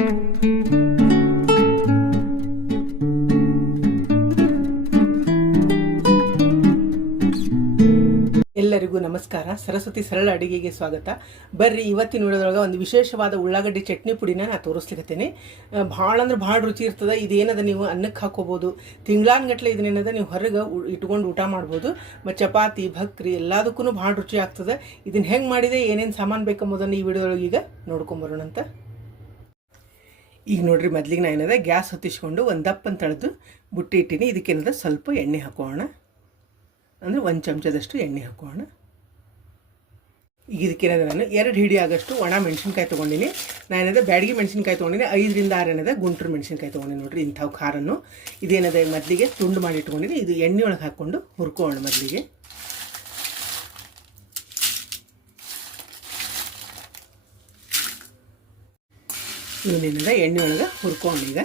ಎಲ್ಲರಿಗೂ ನಮಸ್ಕಾರ. ಸರಸ್ವತಿ ಸರಳ ಅಡುಗೆಗೆ ಸ್ವಾಗತ. ಬರ್ರಿ, ಇವತ್ತಿನ ವಿಡಿಯೋದೊಳಗೆ ಒಂದು ವಿಶೇಷವಾದ ಉಳ್ಳಾಗಡ್ಡಿ ಚಟ್ನಿ ಪುಡಿನ ನಾನು ತೋರಿಸ್ಲಿಕ್ಕತ್ತೇನೆ. ಭಾಳ ಅಂದ್ರೆ ಭಾಳ ರುಚಿ ಇರ್ತದೆ. ಇದೇನದ ನೀವು ಅನ್ನಕ್ಕೆ ಹಾಕೋಬೋದು, ತಿಂಗಳಾನ್ಗಟ್ಲೆ ಇದನ್ನೇನದ ನೀವು ಹೊರಗೆ ಇಟ್ಕೊಂಡು ಊಟ ಮಾಡ್ಬೋದು. ಮತ್ತು ಚಪಾತಿ ಭಕ್ರಿ ಎಲ್ಲದಕ್ಕೂ ಭಾಳ ರುಚಿ ಆಗ್ತದೆ. ಇದನ್ನು ಹೆಂಗೆ ಮಾಡಿದೆ, ಏನೇನು ಸಾಮಾನು ಬೇಕೆಂಬುದನ್ನು ಈ ವಿಡಿಯೋದೊಳಗೆ ಈಗ ನೋಡ್ಕೊಂಬರೋಣಂತ. ಈಗ ನೋಡ್ರಿ, ಮೊದಲಿಗೆ ನಾನು ಏನದ ಗ್ಯಾಸ್ ಹೊತ್ತಿಸ್ಕೊಂಡು ಒಂದು ದಪ್ಪನ ತಳೆದು ಬುಟ್ಟಿ ಇಟ್ಟೀನಿ. ಇದಕ್ಕೇನದ ಸ್ವಲ್ಪ ಎಣ್ಣೆ ಹಾಕೋಣ, ಅಂದರೆ 1 ಚಮಚದಷ್ಟು ಎಣ್ಣೆ ಹಾಕೋಣ. ಈಗ ಇದಕ್ಕೇನದ ನಾನು 2 ಹಿಡಿ ಆಗಷ್ಟು ಒಣ ಮೆಣಸಿನ್ಕಾಯಿ ತೊಗೊಂಡಿನಿ. ನಾನೇನದ ಬ್ಯಾಡಗಿ ಮೆಣಸಿನ್ಕಾಯಿ ತೊಗೊಂಡಿನಿ. 5 ರಿಂದ 6 ಏನದ ಗುಂಟೂರು ಮೆಣಸಿನ್ಕಾಯಿ ತೊಗೊಂಡಿನಿ. ನೋಡಿರಿ, ಇಂಥವು ಖಾರನ್ನು ಇದೇನದ ಮೊದಲಿಗೆ ತುಂಡು ಮಾಡಿ ಇಟ್ಕೊಂಡಿನಿ. ಇದು ಎಣ್ಣೆ ಒಳಗೆ ಹಾಕ್ಕೊಂಡು ಹುರ್ಕೋಣ. ಮೊದಲಿಗೆ ಇವನೇನದ ಎಣ್ಣೆ ಒಳಗೆ ಹುರ್ಕೊಂಡು ಈಗ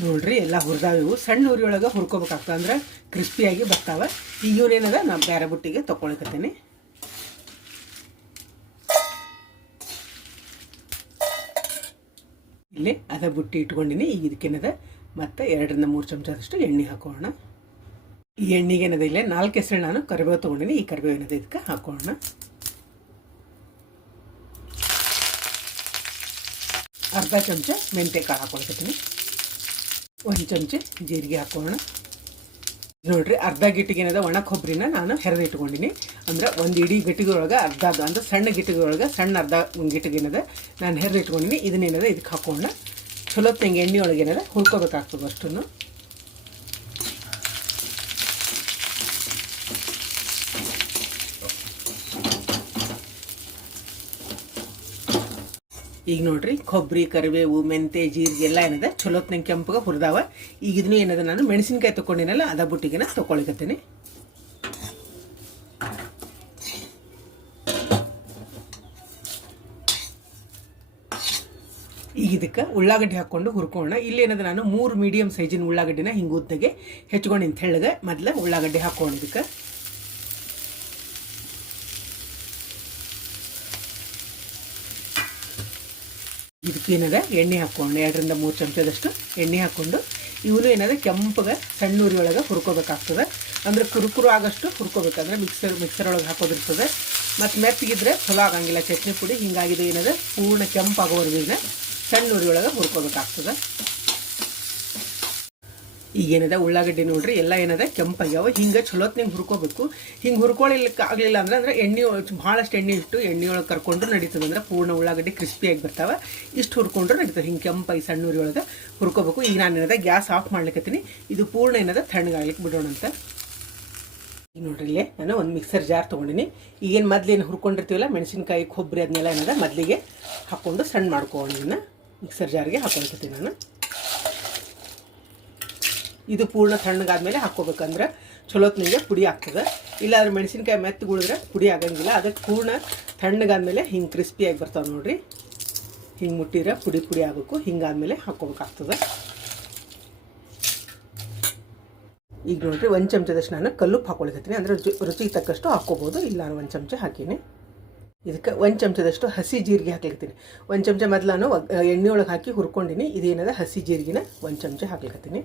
ನೋಡ್ರಿ, ಎಲ್ಲ ಹುರಿದಾವ. ಇವು ಸಣ್ಣ ಉರಿ ಒಳಗೆ ಹುರ್ಕೋಬೇಕಾಗ್ತದೆ, ಅಂದ್ರೆ ಕ್ರಿಸ್ಪಿಯಾಗಿ ಬರ್ತಾವೆ. ಈಗ ಇವನೇನದ ನಾನು ಬೇರೆ ಬುಟ್ಟಿಗೆ ತೊಗೊಳಕತ್ತೇನೆ. ಇಲ್ಲಿ ಅದ ಬುಟ್ಟಿ ಇಟ್ಕೊಂಡಿನಿ. ಈಗ ಇದಕ್ಕೇನದ ಮತ್ತು 2 ರಿಂದ 3 ಚಮಚದಷ್ಟು ಎಣ್ಣೆ ಹಾಕೋಣ. ಈ ಎಣ್ಣೆಗೇನದ ಇಲ್ಲೇ 4 ಹೆಸರು ನಾನು ಕರಿಬೇವು ತೊಗೊಂಡಿನಿ. ಈ ಕರಿಬೇವು ಏನದ ಇದಕ್ಕೆ ಹಾಕೋಣ. ಅರ್ಧ ಚಮಚ ಮೆಂತ್ಯಕಾಳು ಹಾಕೊಳ್ಕತ್ತೀನಿ. 1 ಚಮಚ ಜೀರಿಗೆ ಹಾಕೋಣ. ನೋಡ್ರಿ, ಅರ್ಧ ಗಿಟ್ಟಿಗೆ ಏನದ ಒಣ ಕೊಬ್ಬರಿನ ನಾನು ಹೆರೆದು ಇಟ್ಕೊಂಡಿನಿ. ಅಂದ್ರೆ 1 ಇಡೀ ಗಟ್ಟಿಗೆ ಒಳಗೆ ಅರ್ಧ, ಅಂದ್ರೆ ಸಣ್ಣ ಗಿಟ್ಟಿಗೆ ಒಳಗೆ ಸಣ್ಣ ಅರ್ಧ ಗಿಟ್ಟಿಗೆ ಏನದ ನಾನು ಹೆರೆದು ಇಟ್ಕೊಂಡಿನಿ. ಇದನ್ನೇನದ ಇದಕ್ಕೆ ಹಾಕೋಣ. ಚಲೋ ತೆಂಗೆ ಎಣ್ಣೆ ಒಳಗೆ ಏನದ ಹುರ್ಕೋಬೇಕಾಗ್ತದೆ ಅಷ್ಟನ್ನು. ಈಗ ನೋಡ್ರಿ, ಕೊಬ್ಬರಿ ಕರಿಬೇವು ಮೆಂತೆ ಜೀರಿಗೆ ಎಲ್ಲ ಏನದ ಚಲೋತ್ನಂಗೆ ಕೆಂಪಗೆ ಹುರಿದಾವ. ಈಗ ಇದನ್ನು ಏನದ ನಾನು ಮೆಣಸಿನ್ಕಾಯಿ ತೊಗೊಂಡಿನಲ್ಲ ಅದ ಬುಟ್ಟಿಗೆನ ತೊಗೊಳಿಕತ್ತೀನಿ. ಈಗ ಇದಕ್ಕೆ ಉಳ್ಳಾಗಡ್ಡಿ ಹಾಕ್ಕೊಂಡು ಹುರ್ಕೋಣ. ಇಲ್ಲೇನದ ನಾನು 3 ಮೀಡಿಯಮ್ ಸೈಜಿನ ಉಳ್ಳಾಗಡ್ಡಿನ ಹಿಂಗೆ ಉದ್ದಗೆ ಹೆಚ್ಕೊಂಡು ತೆಳ್ಳಗೆ ಮೊದಲು ಉಳ್ಳಾಗಡ್ಡಿ ಹಾಕೋಣ. ಇದಕ್ಕೆ ಇದಕ್ಕೇನದ ಎಣ್ಣೆ ಹಾಕ್ಕೊಂಡು 2 ರಿಂದ 3 ಚಮಚದಷ್ಟು ಎಣ್ಣೆ ಹಾಕ್ಕೊಂಡು ಇವನು ಏನದ ಕೆಂಪಗೆ ಸಣ್ಣ ಉರಿ ಒಳಗೆ ಹುರ್ಕೋಬೇಕಾಗ್ತದೆ. ಅಂದರೆ ಕುರುಕುರು ಆಗಷ್ಟು ಹುರ್ಕೋಬೇಕಂದ್ರೆ ಮಿಕ್ಸರ್ ಒಳಗೆ ಹಾಕೋದಿರ್ತದೆ. ಮತ್ತು ಮೆತ್ತಗಿದ್ರೆ ಚಲೋ ಆಗಂಗಿಲ್ಲ ಚಟ್ನಿ ಪುಡಿ. ಹಿಂಗಾಗಿದೆ ಏನದ ಪೂರ್ಣ ಕೆಂಪಾಗೋವರೆಗಿನ ಸಣ್ಣ ಉರಿ ಒಳಗೆ ಹುರ್ಕೋಬೇಕಾಗ್ತದೆ. ಈಗೇನದ ಉಳ್ಳಾಗಡ್ಡಿ ನೋಡ್ರಿ ಎಲ್ಲ ಏನದ ಕೆಂಪಾಗ್ಯಾವ. ಹಿಂಗೆ ಚಲೋತ್ನಂಗೆ ಹುರ್ಕೋಬೇಕು. ಹಿಂಗೆ ಹುರ್ಕೊಳ್ಳಿಕ್ಕೆ ಆಗಲಿಲ್ಲ ಅಂದ್ರೆ ಎಣ್ಣೆ ಭಾಳಷ್ಟು ಎಣ್ಣೆ ಇಟ್ಟು ಎಣ್ಣೆಯೊಳಗೆ ಕರ್ಕೊಂಡ್ರು ನಡೀತದೆ. ಅಂದ್ರೆ ಪೂರ್ಣ ಉಳ್ಳಾಗಡ್ಡಿ ಕ್ರಿಸ್ಪಿಯಾಗಿ ಬರ್ತಾವೆ. ಇಷ್ಟು ಹುರ್ಕೊಂಡ್ರು ನಡೀತದೆ. ಹಿಂಗೆ ಕೆಂಪಾಗಿ ಸಣ್ಣ ಉರಿ ಒಳಗೆ ಹುರ್ಕೋಬೇಕು. ಈಗ ನಾನು ಏನದ ಗ್ಯಾಸ್ ಆಫ್ ಮಾಡ್ಲಿಕ್ಕತ್ತೀನಿ. ಇದು ಪೂರ್ಣ ಏನದ ತಣ್ಣಗಾಗ್ಲಿಕ್ಕೆ ಬಿಡೋಣ ಅಂತ. ಈಗ ನೋಡ್ರಿ, ಇಲ್ಲೇ ನಾನು ಒಂದು ಮಿಕ್ಸರ್ ಜಾರ್ ತೊಗೊಂಡಿನಿ. ಈಗೇನು ಮೊದಲೇನು ಹುರ್ಕೊಂಡಿರ್ತೀವಲ್ಲ ಮೆಣಸಿನ್ಕಾಯಿ ಕೊಬ್ಬರಿ ಅದನ್ನೆಲ್ಲ ಏನದ ಮೊದಲಿಗೆ ಹಾಕ್ಕೊಂಡು ಸಣ್ಣ ಮಾಡ್ಕೊಳ್ಳೋಣ. ಇದನ್ನು ಮಿಕ್ಸರ್ ಜಾರ್ಗೆ ಹಾಕೊಳ್ಕತ್ತೀನಿ ನಾನು. ಇದು ಪೂರ್ಣ ತಣ್ಣಗಾದ್ಮೇಲೆ ಹಾಕ್ಕೋಬೇಕಂದ್ರೆ ಚಲೋತ್ನಿಗೆ ಪುಡಿ ಆಗ್ತದೆ. ಇಲ್ಲಾಂದ್ರೆ ಮೆಣಸಿನ್ಕಾಯಿ ಮೆತ್ತಗುಳಿದ್ರೆ ಪುಡಿ ಆಗಂಗಿಲ್ಲ. ಅದಕ್ಕೆ ಪೂರ್ಣ ತಣ್ಣಗಾದ್ಮೇಲೆ ಹಿಂಗೆ ಕ್ರಿಸ್ಪಿಯಾಗಿ ಬರ್ತಾವೆ ನೋಡ್ರಿ. ಹಿಂಗೆ ಮುಟ್ಟಿದ್ರೆ ಪುಡಿ ಪುಡಿ ಆಗಬೇಕು. ಹಿಂಗಾದ್ಮೇಲೆ ಹಾಕ್ಕೋಬೇಕಾಗ್ತದೆ. ಈಗ ನೋಡ್ರಿ, 1 ಚಮಚದಷ್ಟು ನಾನು ಕಲ್ಲುಪ್ಪು ಹಾಕೊಳ್ಕತ್ತೀನಿ. ಅಂದರೆ ರುಚಿಗೆ ತಕ್ಕಷ್ಟು ಹಾಕ್ಕೋಬೋದು. ಇಲ್ಲ 1 ಚಮಚ ಹಾಕೀನಿ. ಇದಕ್ಕೆ 1 ಚಮಚದಷ್ಟು ಹಸಿ ಜೀರಿಗೆ ಹಾಕ್ಲಿಕ್ಕತ್ತೀನಿ. 1 ಚಮಚ ಮೊದಲು ನಾನು ಎಣ್ಣೆ ಒಳಗೆ ಹಾಕಿ ಹುರ್ಕೊಂಡಿನಿ. ಇದೇನದ ಹಸಿ ಜೀರಿಗೆನ 1 ಚಮಚ ಹಾಕ್ಲಿಕ್ಕತ್ತೀನಿ.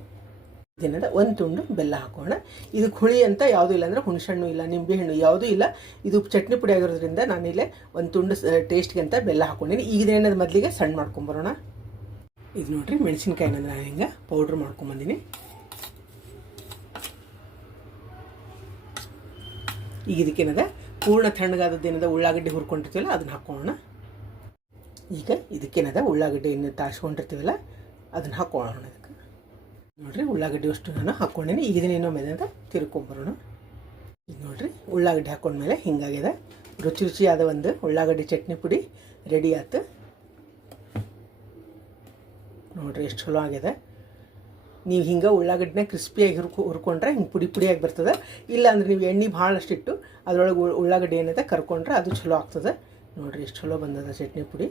ಇದೇನದ 1 ತುಂಡು ಬೆಲ್ಲ ಹಾಕೋಣ. ಇದಕ್ಕೆ ಹುಳಿ ಅಂತ ಯಾವುದೂ ಇಲ್ಲ, ಅಂದರೆ ಹುಣಸೆಹಣ್ಣು ಇಲ್ಲ ನಿಂಬೆಹಣ್ಣು ಯಾವುದೂ ಇಲ್ಲ. ಇದು ಚಟ್ನಿ ಪುಡಿ ಆಗಿರೋದ್ರಿಂದ ನಾನಿಲ್ಲೇ 1 ತುಂಡು ಟೇಸ್ಟ್ಗೆ ಅಂತ ಬೆಲ್ಲ ಹಾಕ್ಕೊಂಡಿನಿ. ಈಗ ಇದೇನದ ಮೊದಲಿಗೆ ಸಣ್ಣ ಮಾಡ್ಕೊಂಬರೋಣ. ಇದು ನೋಡ್ರಿ, ಮೆಣಸಿನ್ಕಾಯಿನ ನಾನು ಹಿಂಗೆ ಪೌಡ್ರ್ ಮಾಡ್ಕೊಂಬಂದಿನಿ. ಈಗ ಇದಕ್ಕೇನದ ಪೂರ್ಣ ತಣ್ಣಗಾದದ್ದೇನದ ಉಳ್ಳಾಗಡ್ಡಿ ಹುರ್ಕೊಂಡಿರ್ತೀವಲ್ಲ ಅದನ್ನು ಹಾಕೋಣ. ಈಗ ಇದಕ್ಕೇನದ ಉಳ್ಳಾಗಡ್ಡಿಯನ್ನು ತಾಳ್ಸ್ಕೊಂಡಿರ್ತೀವಲ್ಲ ಅದನ್ನು ಹಾಕೋಣ. ಅದಕ್ಕೆ ನೋಡ್ರಿ, ಉಳ್ಳಾಗಡ್ಡಿ ಅಷ್ಟು ನಾನು ಹಾಕ್ಕೊಂಡಿನಿ. ಈಗ ಇದನ್ನೇನೋ ಮೇಲೆ ತಿರ್ಕೊಂಬರೋಣ. ಈಗ ನೋಡ್ರಿ, ಉಳ್ಳಾಗಡ್ಡಿ ಹಾಕೊಂಡ್ಮೇಲೆ ಹಿಂಗಾಗ್ಯದ ರುಚಿ ರುಚಿಯಾದ ಒಂದು ಉಳ್ಳಾಗಡ್ಡಿ ಚಟ್ನಿ ಪುಡಿ ರೆಡಿ ಆಯ್ತು. ನೋಡ್ರಿ ಎಷ್ಟು ಚಲೋ ಆಗ್ಯದ. ನೀವು ಹಿಂಗೆ ಉಳ್ಳಾಗಡ್ಡಿನ ಕ್ರಿಸ್ಪಿಯಾಗಿ ಹುರ್ಕೊಂಡ್ರೆ ಹಿಂಗೆ ಪುಡಿ ಪುಡಿಯಾಗಿ ಬರ್ತದೆ. ಇಲ್ಲಾಂದ್ರೆ ನೀವು ಎಣ್ಣೆ ಭಾಳಷ್ಟಿಟ್ಟು ಅದರೊಳಗೆ ಉಳ್ಳಾಗಡ್ಡಿ ಏನೈತೆ ಕರ್ಕೊಂಡ್ರೆ ಅದು ಚಲೋ ಆಗ್ತದೆ. ನೋಡಿರಿ ಎಷ್ಟು ಚಲೋ ಬಂದದ ಚಟ್ನಿ ಪುಡಿ.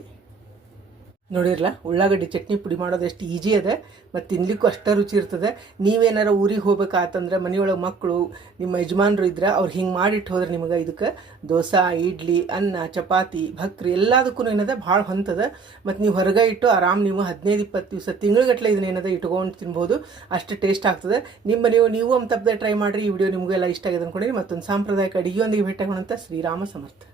ನೋಡಿರಲ್ಲ ಉಳ್ಳಾಗಡ್ಡಿ ಚಟ್ನಿ ಪುಡಿ ಮಾಡೋದು ಎಷ್ಟು ಈಜಿ ಅದ ಮತ್ತು ತಿನ್ಲಿಕ್ಕೂ ಅಷ್ಟೇ ರುಚಿ ಇರ್ತದೆ. ನೀವೇನಾರ ಊರಿಗೆ ಹೋಗ್ಬೇಕಾತಂದ್ರೆ ಮನೆಯೊಳಗೆ ಮಕ್ಕಳು ನಿಮ್ಮ ಯಜಮಾನ್ರು ಇದ್ರೆ ಅವ್ರು ಹಿಂಗೆ ಮಾಡಿಟ್ಟು ಹೋದ್ರೆ ನಿಮಗೆ ಇದಕ್ಕೆ ದೋಸೆ, ಇಡ್ಲಿ, ಅನ್ನ, ಚಪಾತಿ, ಭಕ್ರಿ ಎಲ್ಲದಕ್ಕೂ ಏನದ ಭಾಳ ಹೊಂತದ. ಮತ್ತು ನೀವು ಹೊರಗೆ ಇಟ್ಟು ಆರಾಮ್ ನೀವು 15-20 ದಿವಸ ತಿಂಗಳಗಟ್ಟಲೆ ಇದನ್ನೇನದ ಇಟ್ಕೊಂಡು ತಿನ್ಬೋದು, ಅಷ್ಟು ಟೇಸ್ಟ್ ಆಗ್ತದೆ. ನಿಮ್ಮ ನೀವು ತಪ್ಪದೆ ಟ್ರೈ ಮಾಡಿರಿ. ಈ ವಿಡಿಯೋ ನಿಮಗೆಲ್ಲ ಇಷ್ಟ ಆಗಿದೆ ಅಂದ್ಕೊಂಡಿರಿ. ಮತ್ತೊಂದು ಸಾಂಪ್ರದಾಯಿಕ ಅಡುಗೆಯೊಂದಿಗೆ ಭೇಟಿಯಾಗೋಣ. ಶ್ರೀರಾಮ ಸಮರ್ಥ.